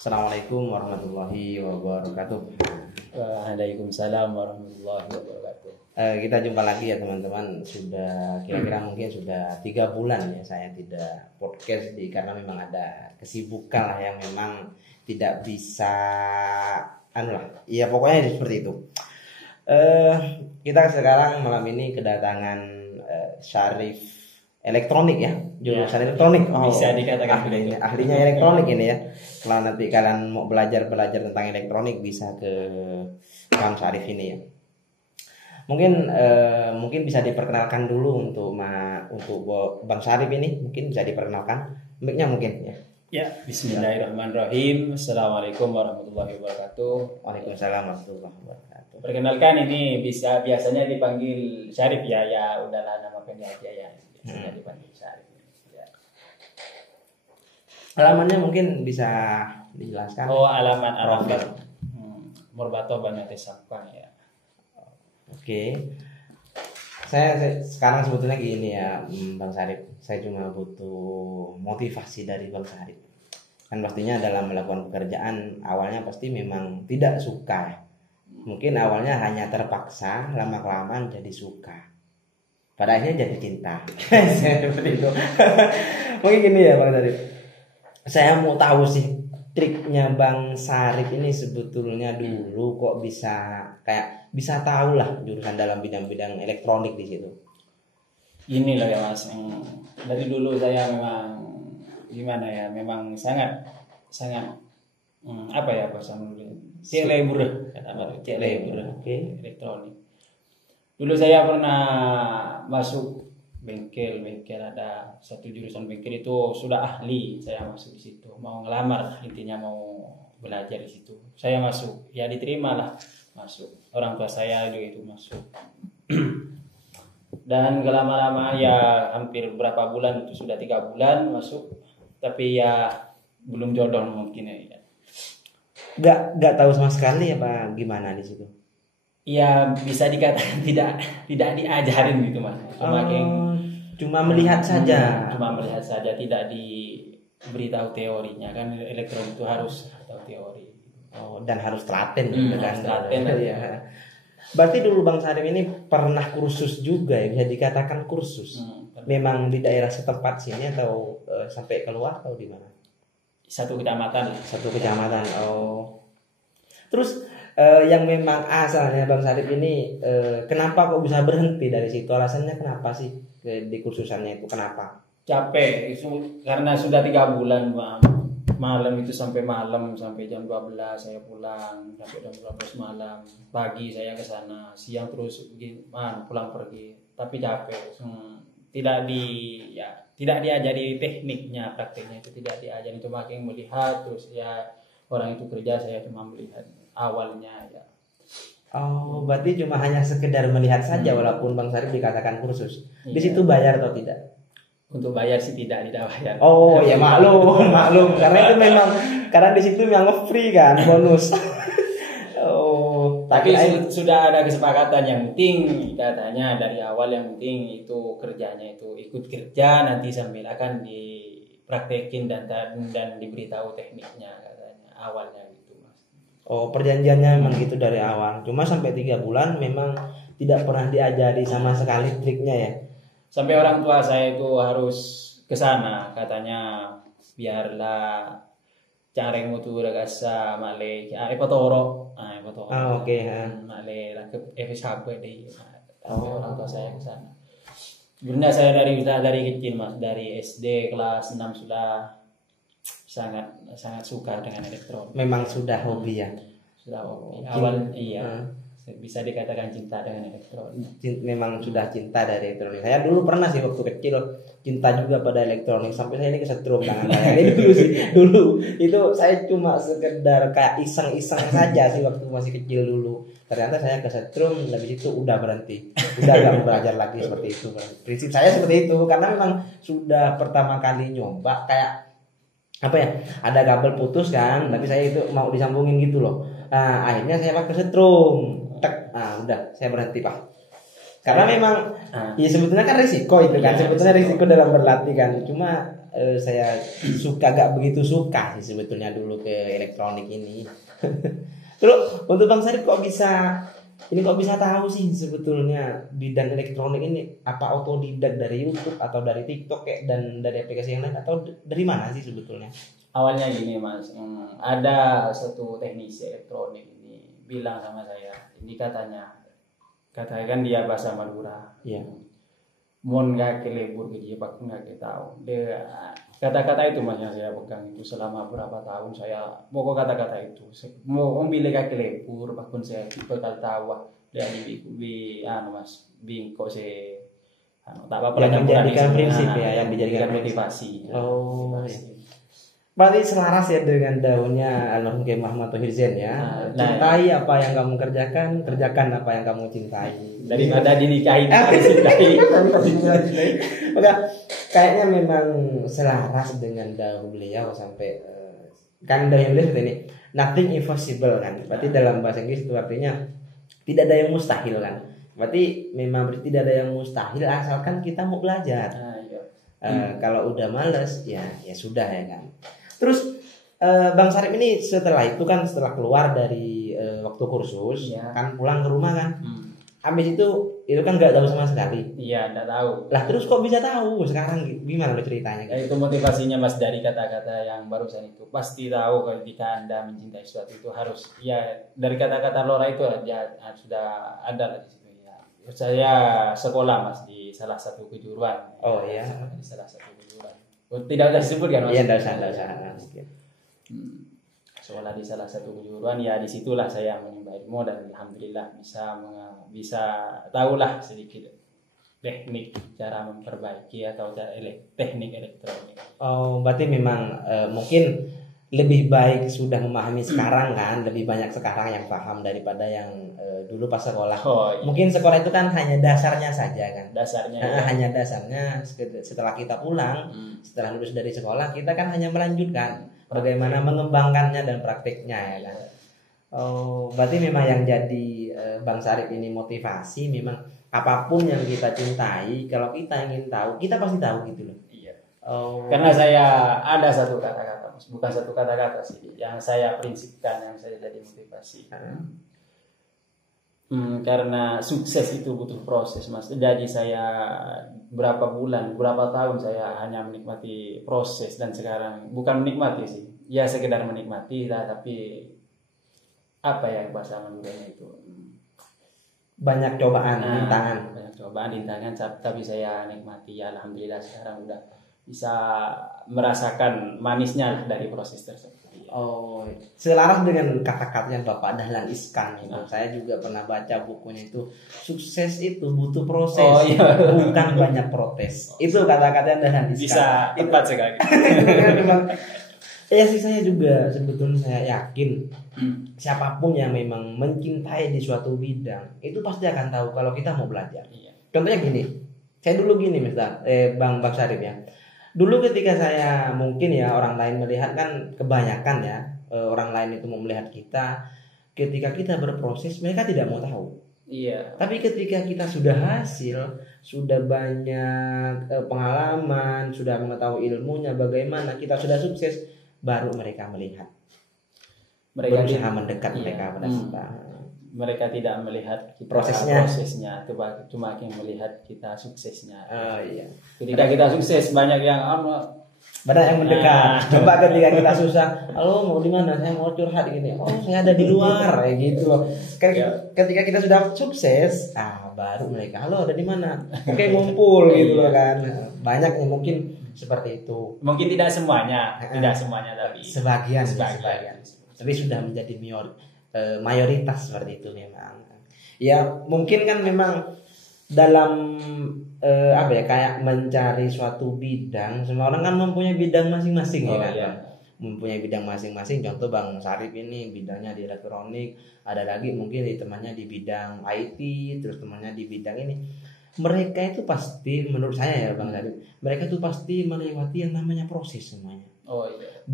Assalamualaikum warahmatullahi wabarakatuh. Waalaikumsalam warahmatullahi wabarakatuh. Kita jumpa lagi ya teman-teman. Sudah kira-kira mungkin sudah 3 bulan ya saya tidak podcast karena memang ada kesibukan lah yang memang tidak bisa ya pokoknya seperti itu. Kita sekarang malam ini kedatangan Syarif elektronik ya, jurusan elektronik. Bisa dikatakan ahlinya elektronik ini ya. Kalau nanti kalian mau belajar tentang elektronik bisa ke Bang Syarif ini ya. Mungkin bisa diperkenalkan dulu untuk Bang Syarif ini, mungkin bisa diperkenalkan mic-nya mungkin ya. Ya, bismillahirrahmanirrahim. Assalamualaikum warahmatullahi wabarakatuh. Waalaikumsalam warahmatullahi wabarakatuh. Perkenalkan, ini biasanya dipanggil Syarif ya, udahlah nama pendek aja ya. Biasanya dipanggil Syarif. Ya. Alamannya mungkin bisa dijelaskan. Alamat Morbato Banate Sampang ya. Oke. Saya sekarang sebetulnya gini ya, Bang Syarif. Saya cuma butuh motivasi dari Bang Syarif. Kan pastinya dalam melakukan pekerjaan awalnya pasti memang tidak suka. Mungkin awalnya hanya terpaksa, lama-kelamaan jadi suka. Pada akhirnya jadi cinta. Seperti itu. Mungkin gini ya Bang Syarif. Saya mau tahu sih triknya Bang Syarif ini sebetulnya dulu kok bisa tahu lah jurusan dalam bidang-bidang elektronik di situ. Ini loh ya Mas, dari dulu saya memang gimana ya, memang sangat apa ya bahasa celebur elektronik. Dulu saya pernah masuk bengkel ada satu jurusan bengkel itu sudah ahli, saya masuk di situ, mau ngelamar, intinya mau belajar di situ. Saya masuk, ya diterima lah masuk. Orang tua saya juga itu masuk. Dan lama-lama ya hampir berapa bulan, itu sudah 3 bulan masuk, tapi ya belum jodoh mungkin ya. Gak tahu sama sekali apa gimana di situ. Ya bisa dikatakan tidak diajarin gitu Mas. Cuma melihat saja. Tidak diberitahu teorinya, kan elektronik itu harus tahu teori. Dan harus telaten gitu kan. Telaten ya. Berarti dulu Bang Syarif ini pernah kursus juga ya, bisa dikatakan kursus. Memang di daerah setempat sini atau sampai keluar atau di mana? Satu kecamatan. Terus yang memang asalnya Bang Syarif ini kenapa kok bisa berhenti dari situ? Alasannya kenapa sih di kursusannya itu kenapa? Capek, karena sudah 3 bulan Bang. Malam itu sampai jam 12 saya pulang, sampai jam 12 malam. Pagi saya ke sana, siang terus pulang pergi. Tapi capek. Tidak diajari tekniknya, prakteknya itu tidak diajari, cuma yang melihat terus ya orang itu kerja, saya cuma melihat awalnya ya. Berarti cuma hanya sekedar melihat saja walaupun Bang Syarif dikatakan kursus. Di situ bayar atau tidak? Untuk bayar sih tidak bayar. Ya maklum karena di situ memang free kan, bonus. Tapi sudah ada kesepakatan, yang penting katanya dari awal, yang penting itu kerjanya itu ikut kerja, nanti sambil akan dipraktekin dan diberitahu tekniknya katanya awalnya gitu Mas. Perjanjiannya memang gitu dari awal. Cuma sampai 3 bulan memang tidak pernah diajari sama sekali triknya ya. Sampai orang tua saya itu harus ke sana, katanya biarlah careng mutu ragasa male epotoro. Male rakep efisabwe deh. Orang tua saya ke sana. Sebenarnya saya dari kecil Mas, dari SD kelas 6 sudah sangat suka dengan elektronik. Memang sudah hobi ya. Sudah hobi. Awal bisa dikatakan cinta dengan elektronik. Memang sudah cinta dari elektronik. Saya dulu pernah sih waktu kecil cinta juga pada elektronik, sampai saya ini kesetrum tangan saya. Ini dulu itu saya cuma sekedar kayak iseng-iseng saja sih waktu masih kecil dulu. Ternyata saya kesetrum, habis itu udah berhenti. Udah gak belajar lagi seperti itu. Prinsip saya seperti itu, karena memang sudah pertama kali nyoba kayak ada kabel putus kan, tapi saya itu mau disambungin gitu loh. Akhirnya saya pakai setrum. Udah saya berhenti Pak. Karena memang ya sebetulnya kan risiko itu kan, sebetulnya risiko dalam berlatih kan. Cuma saya gak begitu suka sih sebetulnya dulu ke elektronik ini. Terus untuk Bang Sarip kok bisa tahu sih sebetulnya bidang elektronik ini, apa otodidak dari YouTube atau dari TikTok kayak dan dari aplikasi yang lain, atau dari mana sih sebetulnya? Awalnya gini Mas, ada satu teknisi elektronik ini bilang sama saya, ini katakan dia bahasa Madura. Iya. Mon nggak kelebur ke dia, pak nggak tahu. Dia kata-kata itu Mas yang saya pegang itu selama berapa tahun saya pokok kata-kata itu. Mau bila gak kelebur, bahkan saya bakal tahu dia di Mas bingko se tak apa-apa Yang menjadikan prinsip ya, yang dijadikan motivasi. Oh. Motivasi. Berarti selaras ya dengan daunnya almarhum Kiai Muhammad Thohir Zain ya. Cintai apa yang kamu kerjakan, kerjakan apa yang kamu cintai. Daripada dinikahi dicintai. Maka kayaknya memang selaras dengan daun beliau sampai kan daun beliau seperti ini. Nothing impossible kan. Berarti dalam bahasa Inggris itu artinya tidak ada yang mustahil kan. Berarti memang tidak ada yang mustahil asalkan kita mau belajar. Kalau udah males ya sudah ya kan. Terus Bang Sarip ini setelah keluar dari waktu kursus kan pulang ke rumah kan. Habis itu kan nggak tahu sama sekali. Iya, nggak tahu. Lah terus kok bisa tahu sekarang gimana lo ceritanya? Ya, itu motivasinya Mas dari kata-kata yang barusan itu. Pasti tahu ketika Anda mencintai sesuatu itu harus dari kata-kata Lora itu sudah ada di situ ya. Saya sekolah Mas di salah satu kejuruan. Oh iya. Di salah satu kejuruan. Tidak usah disebut kan Mas? Iya, tidak usah. Sekolah di salah satu kejuruan ya, disitulah saya menimba ilmu dan alhamdulillah bisa tahulah sedikit teknik cara memperbaiki atau teknik elektronik. Oh, berarti memang mungkin lebih baik sudah memahami sekarang kan, lebih banyak sekarang yang paham daripada yang dulu pas sekolah. Oh, iya. Mungkin sekolah itu kan hanya dasarnya saja kan. Dasarnya. Hanya dasarnya. Setelah kita pulang, setelah lulus dari sekolah, kita kan hanya melanjutkan bagaimana mengembangkannya dan praktiknya ya kan. Oh, berarti memang yang jadi Bang Sarip ini motivasi memang apapun yang kita cintai, kalau kita ingin tahu, kita pasti tahu gitu loh. Iya. Oh. Karena saya ada satu kata-kata, bukan satu kata-kata sih, yang saya prinsipkan, yang saya jadi motivasi. Karena sukses itu butuh proses Mas. Jadi saya berapa tahun saya hanya menikmati proses, dan sekarang bukan menikmati sih, ya sekedar menikmati lah, tapi apa ya bahasa Maduranya itu, banyak cobaan, rintangan, tapi saya nikmati ya, alhamdulillah sekarang udah bisa merasakan manisnya dari proses tersebut. Oh, selaras dengan kata-katanya Bapak Dahlan Iskan itu. Saya juga pernah baca bukunya itu. Sukses itu butuh proses, bukan banyak protes. Itu kata-katanya Dahlan Iskan. Bisa tepat sekali. Ya sih, saya juga sebetulnya saya yakin siapapun yang memang mencintai di suatu bidang itu pasti akan tahu kalau kita mau belajar. Contohnya gini, saya dulu gini Bang Sarip ya. Dulu ketika saya mungkin ya orang lain melihat kan kebanyakan ya orang lain itu mau melihat kita ketika kita berproses, mereka tidak mau tahu. Iya. Tapi ketika kita sudah hasil, sudah banyak pengalaman, sudah mengetahui ilmunya bagaimana, kita sudah sukses, baru mereka melihat. Mereka berusaha mendekat, mereka mereka tidak melihat kita prosesnya, cuma yang melihat kita suksesnya. Iya. Ketika kita sukses, banyak yang mendekat. Coba ketika kita susah, halo mau di mana? Saya mau curhat gini. Oh, saya ada di luar, kayak gitu. Ketika kita sudah sukses, baru mereka, halo ada di mana? Oke, ngumpul gitu loh kan. Banyak yang mungkin seperti itu. Mungkin tidak semuanya, tapi sebagian. Tapi sudah menjadi mayoritas seperti itu memang. Ya mungkin kan memang dalam kayak mencari suatu bidang, semua orang kan mempunyai bidang masing-masing ya kan. Iya. Mempunyai bidang masing-masing. Contoh Bang Sarip ini bidangnya di elektronik, ada lagi mungkin temannya di bidang IT, terus temannya di bidang ini. Mereka itu pasti, menurut saya ya Bang Sarip, mereka itu pasti melewati yang namanya proses semuanya. Oh iya.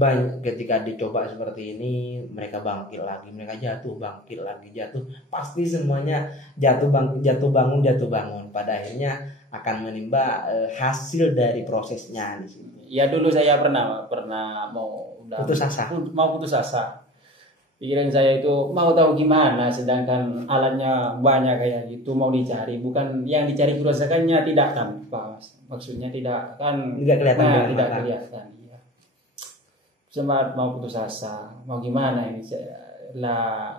ketika dicoba seperti ini mereka bangkit lagi, mereka jatuh bangkit lagi, jatuh, pasti semuanya jatuh bangun pada akhirnya akan menimba hasil dari prosesnya di sini. Ya dulu saya pernah mau Putus asa. putus asa. Pikiran saya itu mau tahu gimana, sedangkan alatnya banyak kayak gitu, mau dicari, bukan yang dicari kerusakannya tidak tampak, maksudnya tidak kan, Tidak kelihatan dengan tidak mata. kelihatan. Ya. Sempat mau putus asa, mau gimana ini saya lah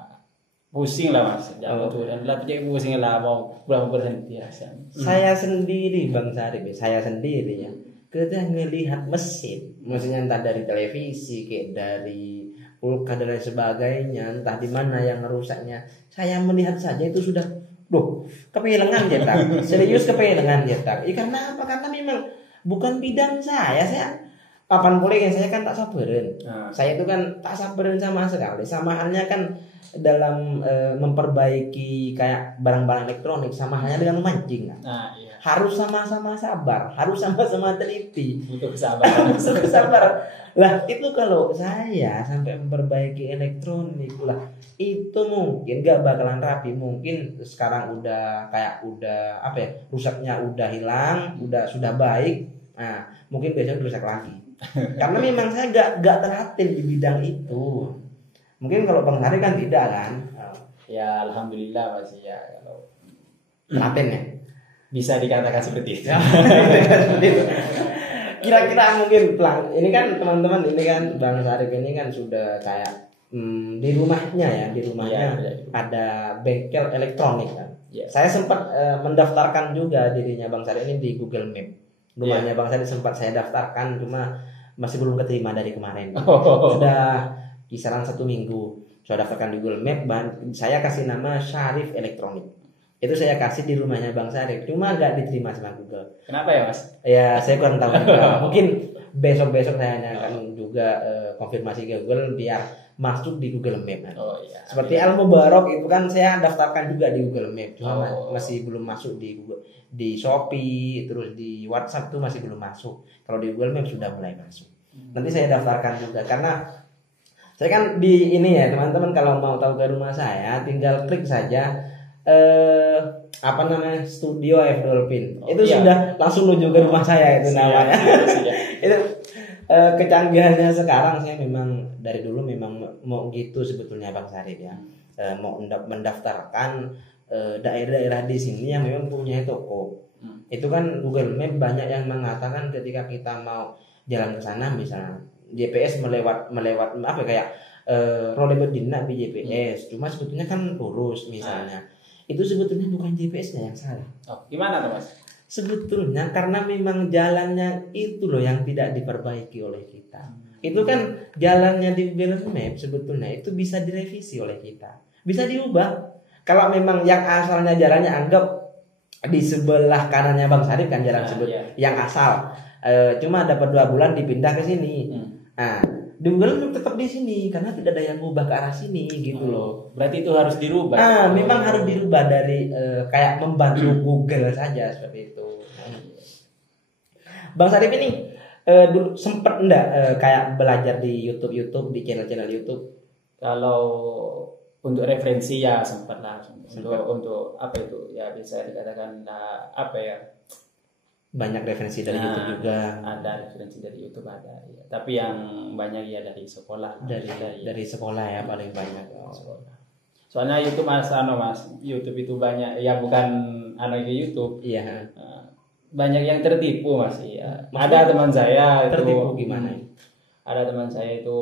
pusing lah mas, jangan tuh dan lah jadi pusing lah mau berhenti rasanya. Saya sendiri Bang Sarip, saya sendiri ya, ketika ngelihat mesin, maksudnya entah dari televisi, kayak dari kulkas dan lain sebagainya, entah di mana yang merusaknya, saya melihat saja itu sudah, kepilengan jetak, serius kepilengan jetak. Karena apa? Karena memang bukan bidang saya papan boleh yang saya kan tak sabaran. Saya itu kan tak sabaran sama sekali. Samaannya kan dalam memperbaiki kayak barang-barang elektronik, sama halnya dengan memancing kan. Iya. Harus sama-sama sabar, harus sama-sama teliti, butuh kesabaran. butuh sabar. Lah itu kalau saya sampai memperbaiki elektronik lah, itu mungkin gak bakalan rapi. Mungkin sekarang udah apa ya, rusaknya udah hilang, sudah baik. Nah mungkin besok rusak lagi. Karena memang saya gak terlatih di bidang itu. Mungkin kalau Bang Hari kan tidak kan? Ya alhamdulillah masih ya kalau Telaten ya. Bisa dikatakan seperti itu. Kira-kira mungkin ini kan teman-teman, ini kan Bang Sarip ini kan sudah kayak di rumahnya ya, Ya. ada bengkel elektronik kan. Ya. Saya sempat mendaftarkan juga dirinya Bang Sarip ini di Google Map. Rumahnya Bang Sarip sempat saya daftarkan, cuma masih belum keterima dari kemarin. Sudah kisaran 1 minggu. Saya daftarkan di Google Map, saya kasih nama Syarif Elektronik. Itu saya kasih di rumahnya Bang Sarip, cuma gak diterima sama Google. Kenapa ya mas? Ya saya kurang tahu juga. Mungkin besok saya akan juga konfirmasi ke Google biar masuk di Google Map. Oh iya. Seperti Al Mubarok itu kan saya daftarkan juga di Google Map, cuma masih belum masuk di Google, di Shopee, terus di WhatsApp tuh masih belum masuk. Kalau di Google Map sudah mulai masuk. Nanti saya daftarkan juga, karena saya kan di ini ya teman-teman, kalau mau tahu ke rumah saya tinggal klik saja Studio F Dolphin. Itu sudah langsung menuju ke rumah saya itu namanya. Itu kecanggihannya sekarang. Saya memang dari dulu memang mau gitu sebetulnya Bang Sarip ya. Mau mendaftarkan daerah-daerah di sini yang memang punya toko. Itu kan Google Map banyak yang mengatakan ketika kita mau jalan ke sana, misalnya GPS melewat apa kayak rolebet dina di GPS, cuma sebetulnya kan lurus misalnya. Itu sebetulnya bukan GPS-nya yang salah. Gimana tuh mas? Sebetulnya karena memang jalannya itu loh yang tidak diperbaiki oleh kita. Itu kan jalannya di Google Map sebetulnya itu bisa direvisi oleh kita, bisa diubah. Kalau memang yang asalnya jalannya anggap di sebelah kanannya Bang Sarip kan jalan yang asal, cuma dapat 2 bulan dipindah ke sini. Nah, di Google Map tetap di sini karena tidak ada yang mengubah ke arah sini gitu loh. Berarti itu harus dirubah. Memang harus dirubah dari kayak membantu Google saja seperti itu. Bang Sarip ini dulu sempet enggak kayak belajar di YouTube di channel YouTube? Kalau untuk referensi ya sempat lah. Untuk apa itu ya bisa dikatakan apa ya? Banyak referensi dari YouTube juga. Ada referensi dari YouTube ada ya. Tapi yang banyak ya dari sekolah. Dari sekolah ya paling banyak. Sekolah. Soalnya YouTube mas, YouTube itu banyak ya, bukan ke YouTube. Iya. Banyak yang tertipu mas ya. Ada teman saya tertipu itu, gimana? Ada teman saya itu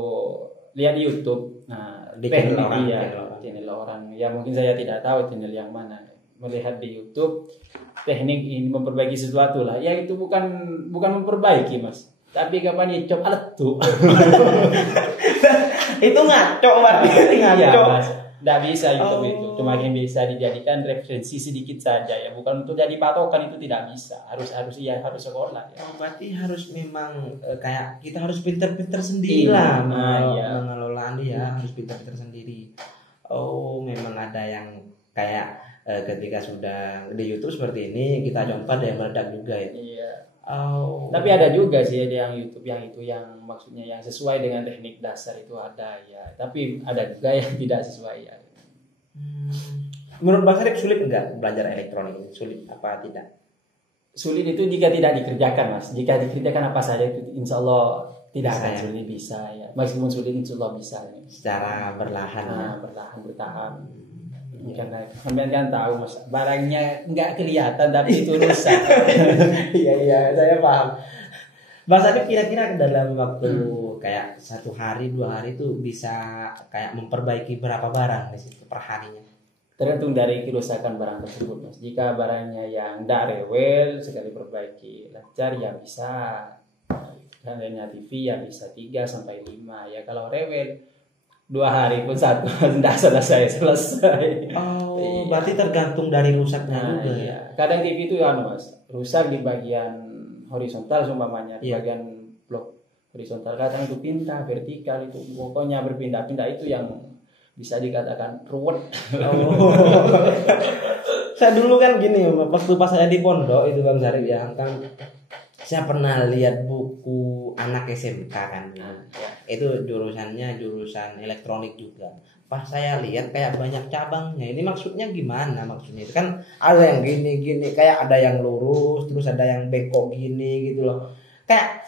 lihat di YouTube. Nah, di channel orang. Ya mungkin saya tidak tahu channel yang mana. Melihat di YouTube teknik ini memperbaiki sesuatu lah. Ya itu bukan memperbaiki mas. Tapi kapan nyicop alat tuh. Itu ngaco berarti. Ngaco. Mas. Nggak bisa YouTube itu. Cuma yang bisa dijadikan referensi sedikit saja ya. Bukan untuk jadi patokan, itu tidak bisa. Harus sekolah ya. Berarti harus memang kayak kita harus pintar-pintar sendiri lah mengelola dia, harus pintar-pintar sendiri. Memang ada yang kayak ketika sudah di YouTube seperti ini kita coba ada yang meledak juga ya. Iya. Oh. Tapi ada juga sih ada yang YouTube yang itu yang maksudnya yang sesuai dengan teknik dasar itu ada ya. Tapi ada juga yang tidak sesuai ya. Menurut Bang Sarip sulit enggak belajar elektronik ini? Sulit apa tidak? Sulit itu jika tidak dikerjakan, Mas. Jika dikerjakan apa saja itu insya Allah tidak Bisa, akan ya? sulit, bisa ya. Meskipun sulit insya Allah bisa ya. Secara berlahan ya. Bertahan bertahan. Karena kalian kan tahu Mas, barangnya nggak kelihatan tapi itu rusak. Iya, saya paham. Bang Sarip kira-kira dalam waktu kayak 1 hari 2 hari itu bisa kayak memperbaiki berapa barang di situ per harinya? Tergantung dari kerusakan barang tersebut, Mas. Jika barangnya yang tidak rewel sekali perbaiki lancar ya bisa. Seandainya TV ya bisa 3 sampai 5 ya. Kalau rewel 2 hari pun 1 tidak selesai. Oh, Iya. berarti tergantung dari rusaknya Nah, juga ya. iya. Kadang TV itu Mas, rusak di bagian horizontal seumpamanya, di Iya. bagian blok horizontal, kadang itu pindah, vertikal itu pokoknya berpindah-pindah itu yang bisa dikatakan ruwet. Oh. Saya dulu kan gini, waktu pas saya di pondok itu Bang Sarip ya, kan saya pernah lihat buku anak SMK kan. Ya. Itu jurusannya jurusan elektronik juga. Pas saya lihat kayak banyak cabangnya. Ini maksudnya gimana maksudnya? Itu kan ada yang gini-gini, kayak ada yang lurus, terus ada yang bengkok gini gitu loh. Kayak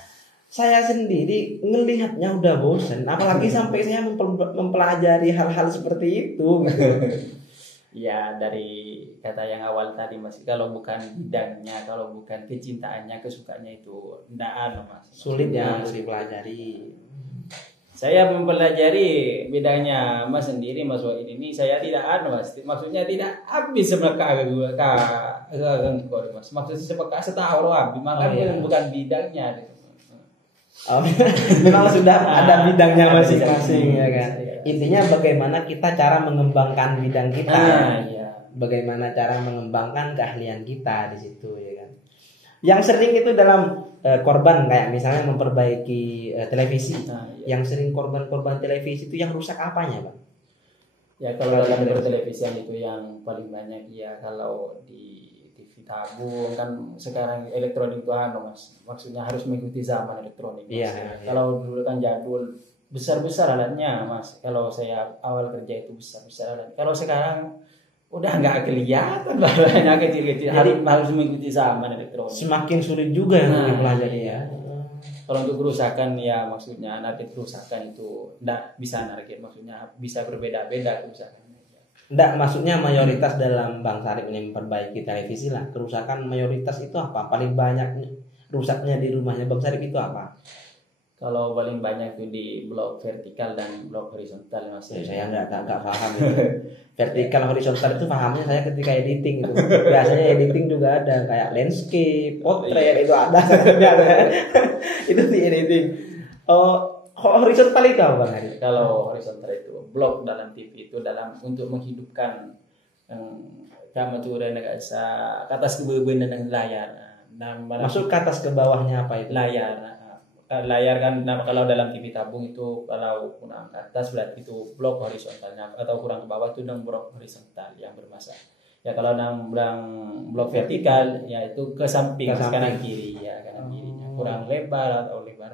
saya sendiri ngelihatnya udah bosan, apalagi sampai saya mempelajari hal-hal seperti itu gitu. Ya dari kata yang awal tadi Mas, kalau bukan bidangnya, kalau bukan kecintaannya, kesukaannya itu ndak Mas. Sulit ya Maksudnya, untuk dipelajari. Saya mempelajari bidangnya Mas sendiri, Mas Wahid ini saya tidak Mas. Maksudnya tidak habis sebenarnya Mas. Maksudnya sebenarnya setahun habis, makanya bukan bidangnya. Oh, memang sudah ada bidangnya Ada masing-masing ya kan. Iya. Intinya bagaimana kita cara mengembangkan bidang kita. Iya. Bagaimana cara mengembangkan keahlian kita di situ ya kan. Yang sering itu dalam korban kayak misalnya memperbaiki televisi. Iya. Yang sering korban-korban televisi itu yang rusak apanya, Bang? Ya kalau dalam pertelevisian itu yang paling banyak ya kalau di TV tabung kan sekarang elektronik itu Mas. Maksudnya harus mengikuti zaman elektronik. Mas. Iya, Ya. iya. Kalau dulu kan jadul besar-besar alatnya Mas. Kalau saya awal kerja itu besar-besar alat. Kalau sekarang udah nggak kelihatan barangnya kecil-kecil. Harus mengikuti zaman elektronik. Semakin sulit juga yang dipelajari ya. Kalau untuk kerusakan ya maksudnya narget kerusakan itu enggak bisa narget, maksudnya bisa berbeda-beda kerusakannya. Enggak, maksudnya mayoritas dalam Bang Sarip ini memperbaiki televisi lah. Kerusakan mayoritas itu apa? Paling banyak rusaknya di rumahnya Bang Sarip itu apa? Kalau paling banyak itu di blok vertikal dan blok horizontal Mas. Ya, saya enggak paham itu. Vertikal horizontal itu pahamnya saya ketika editing itu. Biasanya editing juga ada kayak landscape, portrait itu ada. Itu di editing. Oh, horizontal itu apa Bang Hari? Kalau horizontal itu blok dalam TV itu dalam untuk menghidupkan kama tuh negara ke atas kebebenan dengan layar. Nah, masuk ke atas ke bawahnya apa itu? Layar kan kalau dalam TV tabung itu kalau kurang ke atas berarti itu blok horizontalnya atau kurang ke bawah itu blok horizontal yang bermasalah. Ya kalau blok vertikal ya itu ke samping, kanan kiri ya kanan kirinya kurang lebar atau lebar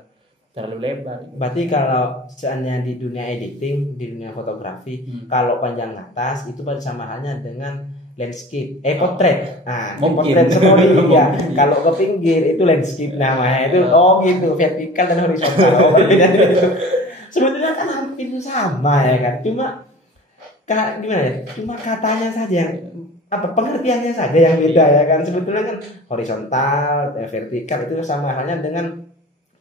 terlalu lebar. Berarti kalau seandainya di dunia editing, di dunia fotografi, kalau panjang atas itu sama halnya dengan landscape, potret. Nah, potret story ya. Kalau ke pinggir itu landscape namanya itu. Oh gitu, vertikal dan horizontal. Oh, sebetulnya kan hampir sama ya kan. Cuma gimana ya? Cuma katanya saja yang pengertiannya saja yang beda ya kan. Sebetulnya kan horizontal, vertikal itu sama halnya dengan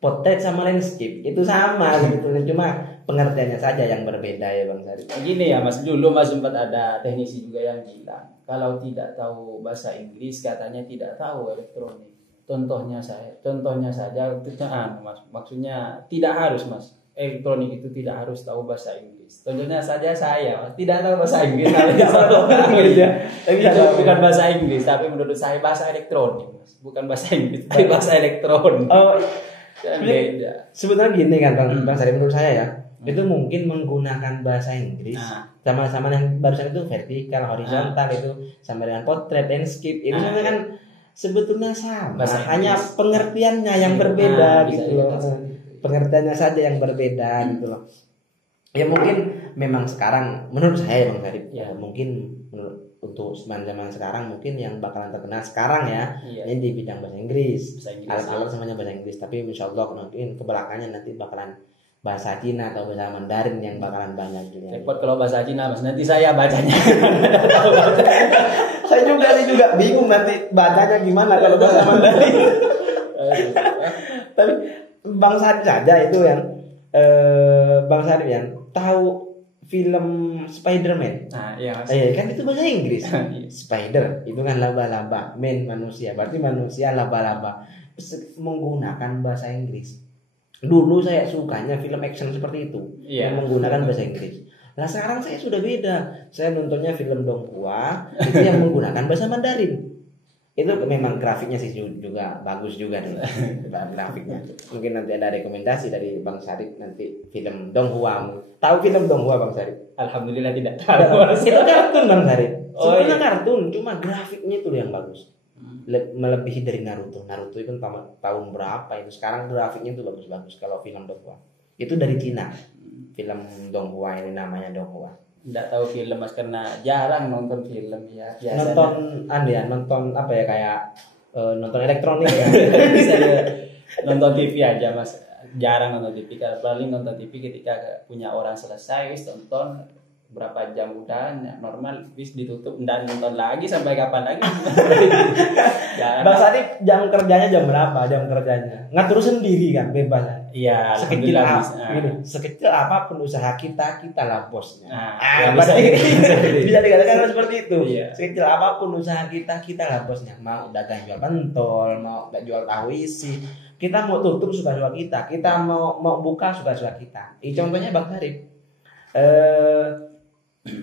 potret sama landscape itu sama sebetulnya, cuma pengertiannya saja yang berbeda ya Bang Sarip. Gini ya Mas, dulu Mas sempat ada teknisi juga yang bilang kalau tidak tahu bahasa Inggris katanya tidak tahu elektronik. Contohnya saja itu Mas, maksudnya tidak harus Mas, elektronik itu tidak harus tahu bahasa Inggris. Contohnya saja saya Mas, tidak tahu bahasa Inggris, itu bukan bahasa Inggris, tapi menurut saya bahasa elektronik Mas, bukan bahasa Inggris, tapi bahasa elektronik. Oh. Beda. Sebetulnya gini kan Bang Sarip, menurut saya ya itu mungkin menggunakan bahasa Inggris sama-sama yang barusan itu vertikal, horizontal itu sama dengan potret, landscape itu sebenarnya kan sebetulnya sama, Bahasa hanya Inggris. pengertiannya yang berbeda Bisa gitu loh. dikasih. Pengertiannya saja yang berbeda gitu loh. Ya mungkin memang sekarang menurut saya Bang Sarip, Ya. mungkin untuk zaman sekarang mungkin yang bakalan terkenal sekarang ya, Iya. ini di bidang bahasa Inggris. Bahasa Inggris, Alat-alat semuanya bahasa Inggris, tapi insya Allah mungkin kebelakangnya nanti bakalan bahasa Cina atau bahasa Mandarin yang bakalan banyak gitu ya. Repot kalau bahasa Cina Mas, nanti saya bacanya. Saya juga bingung nanti bacanya gimana kalau bahasa Mandarin. Tapi Bang Sarip saja itu yang Bang Sarip yang tahu film Spider-Man. Nah, iya Mas. Kan itu bahasa Inggris. Spider itu kan laba-laba, man manusia, berarti manusia laba-laba menggunakan bahasa Inggris. Dulu saya sukanya film action seperti itu Iya. yang menggunakan bahasa Inggris. Nah sekarang saya sudah beda. Saya nontonnya film Donghua itu yang menggunakan bahasa Mandarin. Itu memang grafiknya sih juga bagus juga deh grafiknya. Mungkin nanti ada rekomendasi dari Bang Sarip nanti film Donghua. Tahu film Donghua Bang Sarip? Alhamdulillah tidak tahu. Itu kartun Bang Sarip. Oh, Sebetulnya iya. kartun, cuma grafiknya itu yang bagus. Melebihi dari Naruto. Naruto itu tahun berapa itu? Sekarang grafiknya itu bagus-bagus kalau film Donghua. Itu dari Cina. Film Donghua ini namanya Donghua. Tidak tahu film Mas karena jarang nonton film ya. Biasanya Nonton apa ya kayak nonton elektronik ya. bisa ya. Nonton TV aja Mas. Jarang nonton TV. Paling nonton TV ketika punya orang selesai wis tonton berapa jam udah normal wis ditutup dan nonton lagi sampai kapan lagi. Jarang. Bang Sarip jam kerjanya jam berapa? Jam kerjanya ngatur sendiri kan, bebas. Iya, Sekecil alhamdulillah apa, bisa. sekecil apapun usaha kita lah bosnya. Ya, Berarti bisa. bisa dikatakan seperti itu. Iya. Sekecil apapun usaha kita lah bosnya. Mau dagang jual pentol, mau jual tahu isi, kita mau tutup suka-suka kita. Kita mau buka suka-suka kita. Contohnya Bang Sarip.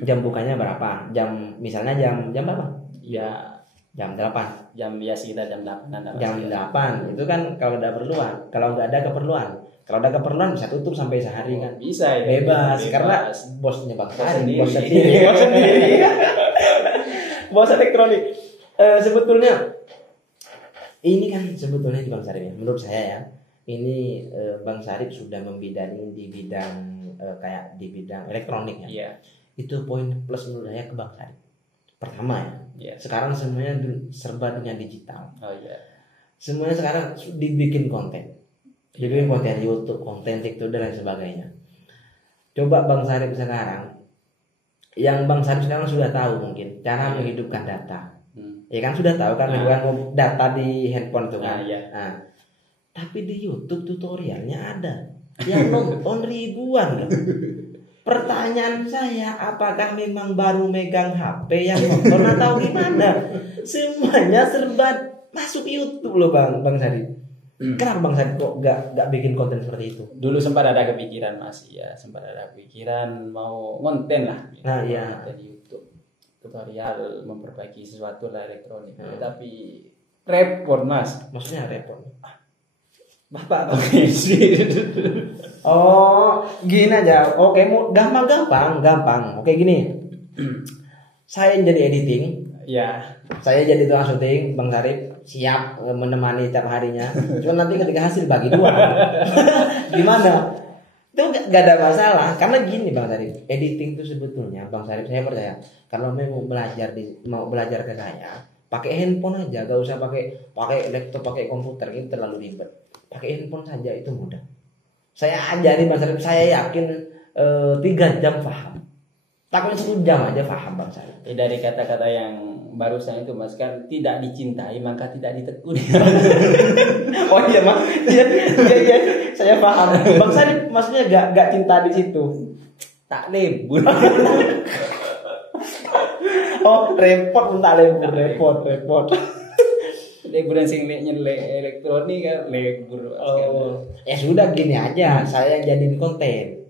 Jam bukanya berapa? Misalnya jam berapa? Ya, Jam 8. jam biasa kita jam 8. Jam 8 itu kan kalau ada keperluan. Kalau nggak ada keperluan, kalau ada keperluan bisa tutup sampai sehari kan. Bisa ya. Bebas karena bosnya Bang Sarip, bos sendiri. sendiri. Bos elektronik. Sebetulnya ini kan sebetulnya di Bang Sarip ya. Menurut saya ya, ini Bang Sarip sudah membidangi di bidang kayak di bidang elektronik ya. Iya. Itu poin plus menurut saya ke Bang Sarip. Pertama ya, Iya. sekarang semuanya serba dengan digital. Oh iya. Semuanya sekarang dibikin konten. Dibikin konten YouTube, konten TikTok dan lain sebagainya. Coba Bang Sarip sekarang, yang Bang Sarip sekarang sudah tahu mungkin cara menghidupkan data. Ya kan sudah tahu kan menghidupkan data di handphone itu kan. Iya. Nah, tapi di YouTube tutorialnya ada yang nonton ribuan loh. Pertanyaan saya, apakah memang baru megang HP yang nonton atau gimana? Semuanya serba masuk YouTube loh Bang Sarip. Kenapa Bang Sarip kok gak bikin konten seperti itu? Dulu sempat ada kepikiran Mas, ya sempat ada kepikiran mau konten lah. Nah, iya. Konten di YouTube, tutorial memperbaiki sesuatu lah elektronik. Tapi repot Mas. Maksudnya repot. Bapak Oh, gini aja. Oke, gampang. Oke, gini. Saya yang jadi editing, ya. saya jadi tukang syuting, Bang Sarip siap menemani tiap harinya. Cuma nanti ketika hasil bagi dua. Gimana? Itu gak ada masalah. Karena gini Bang Sarip, editing itu sebetulnya Bang Sarip saya percaya kalau mau belajar ke saya, pakai handphone aja, gak usah pakai laptop, pakai komputer, itu terlalu ribet. Pakai handphone saja itu mudah. Saya ajari Bang Sarip, saya yakin 3 jam paham. Takutnya 1 jam aja paham Bang Sarip. Dari kata-kata yang barusan itu Mas kan, tidak dicintai maka tidak ditekuni. Oh iya Mas, iya, saya paham. Bang Sarip maksudnya gak cinta di situ. Tak lebur. Oh repot minta lebur, repot. Liburan sing nyelek elektronik kan lebur. Oh, ya sudah gini aja, saya yang jadiin konten.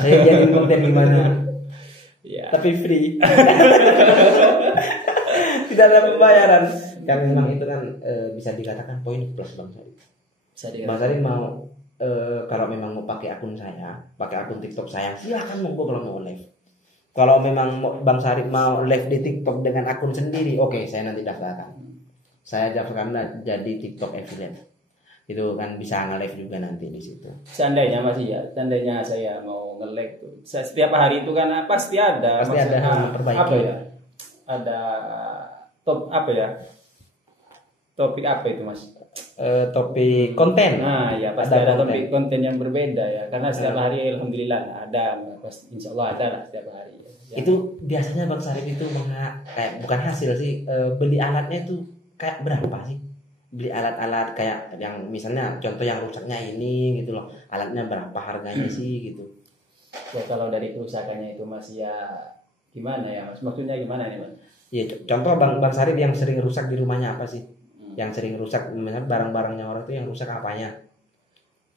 Saya jadiin konten gimana? Ya. Tapi free. Tidak ada pembayaran. Karena memang itu kan bisa dikatakan poin plus Bang Sarip. Bang Sarip mau kalau memang mau pakai akun saya, pakai akun TikTok saya, silakan monggo kalau mau live. Kalau memang Bang Sarip mau live di TikTok dengan akun sendiri, oke, saya nanti daftarkan. Saya ajak Anda jadi TikTok affiliate. Itu kan bisa nge-live juga nanti di situ. Seandainya masih ya, seandainya saya mau nge-lag tuh. Setiap hari itu kan pasti ada. Pasti ada hal memperbaiki. Apa ya? Ada apa ya? Topik apa itu Mas? Topik konten. Nah ya pasti ada topik konten yang berbeda ya. Karena setiap hari alhamdulillah ada. Pasti insya Allah ada lah setiap hari. Ya. Itu biasanya Bang Sarip itu kayak bukan hasil sih, beli alatnya itu kayak berapa sih? Beli alat-alat kayak yang misalnya contoh yang rusaknya ini gitu loh, alatnya berapa harganya sih gitu. Ya kalau dari kerusakannya itu Mas ya gimana ya Mas, maksudnya gimana nih Mas? Ya contoh Bang Sarip yang sering rusak di rumahnya apa sih? Yang sering rusak misalnya barang-barangnya orang itu yang rusak apanya?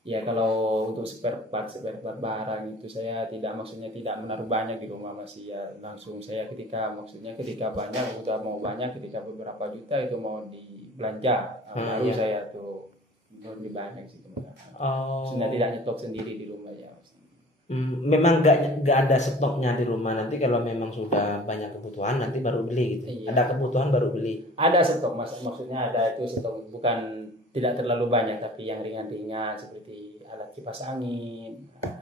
Ya kalau untuk spare part barang itu saya maksudnya tidak menaruh banyak di rumah Mas ya, langsung saya ketika banyak udah mau banyak, ketika beberapa juta itu mau dibelanja baru iya. saya tuh lebih banyak sih teman-teman. Sudah tidak nyetok sendiri di rumah ya. Memang gak ada stoknya di rumah, nanti kalau memang sudah banyak kebutuhan nanti baru beli gitu. Iya. Ada kebutuhan baru beli. Ada stok Mas, maksudnya ada itu stok, bukan tidak terlalu banyak tapi yang ringan-ringan seperti alat kipas angin.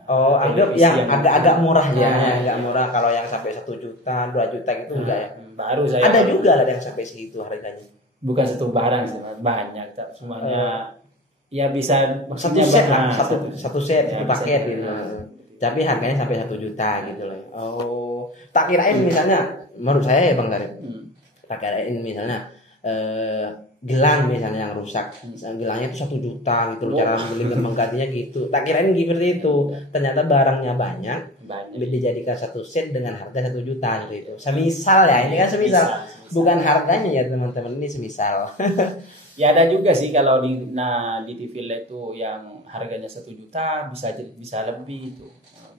Oh, anggap yang agak-agak murah ya, Nah, agak murah. Kalau yang sampai 1 juta, 2 juta gitu enggak ya? Baru saya. Ada juga lah yang sampai segitu harganya. Bukan satu barang sih, Mas. Banyak, semuanya. Ya bisa Satu set lah, satu satu set, ya, satu paket gitu. Tapi harganya sampai 1 juta gitu loh. Oh, tak kirain misalnya, menurut saya ya Bang Sarip, tak kirain misalnya gelang misalnya yang rusak, gelangnya itu 1 juta gitu loh, cara beli menggantinya gitu. Tak kirain seperti itu. Ternyata barangnya banyak, dijadikan 1 set dengan harga 1 juta gitu. Semisal ya, ini kan semisal. Bukan harganya ya teman-teman, ini semisal. Ya ada juga sih kalau di TV LED itu yang harganya 1 juta bisa lebih itu.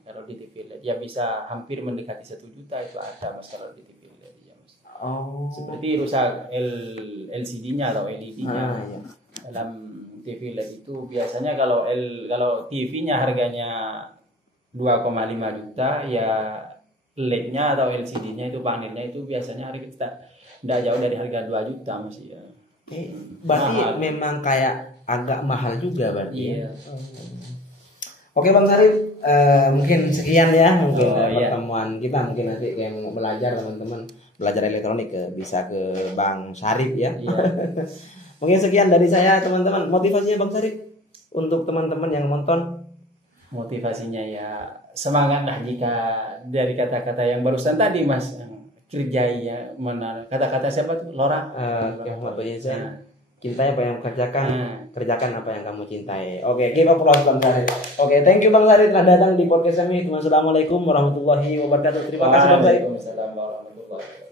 Kalau di TV LED ya bisa hampir mendekati 1 juta itu ada Mas kalau di TV LED ya Mas. Oh. Seperti rusak LCD-nya atau LED-nya. Iya. Dalam TV LED itu biasanya kalau TV-nya harganya 2,5 juta ya LED-nya atau LCD-nya itu panelnya itu biasanya harga kita tidak jauh dari harga 2 juta masih ya. Berarti mahal. memang kayak agak mahal juga berarti. Iya. Oke Bang Sarip, mungkin sekian ya iya. pertemuan kita, mungkin nanti yang belajar teman-teman belajar elektronik bisa ke Bang Sarip ya. Iya. Mungkin sekian dari saya teman-teman. Motivasinya Bang Sarip untuk teman-teman yang nonton? Motivasinya ya semangat lah, jika dari kata-kata yang barusan tadi Mas, kerjai ya, kata-kata siapa tuh? Lora. Cintai apa yang kerjakan, kerjakan apa yang kamu cintai. Oke, give applause Bang Sarip. Oke, thank you Bang Sarip telah datang di podcast kami. Assalamualaikum warahmatullahi wabarakatuh. Terima kasih Bang Sarip. Waalaikumsalam warahmatullahi wabarakatuh.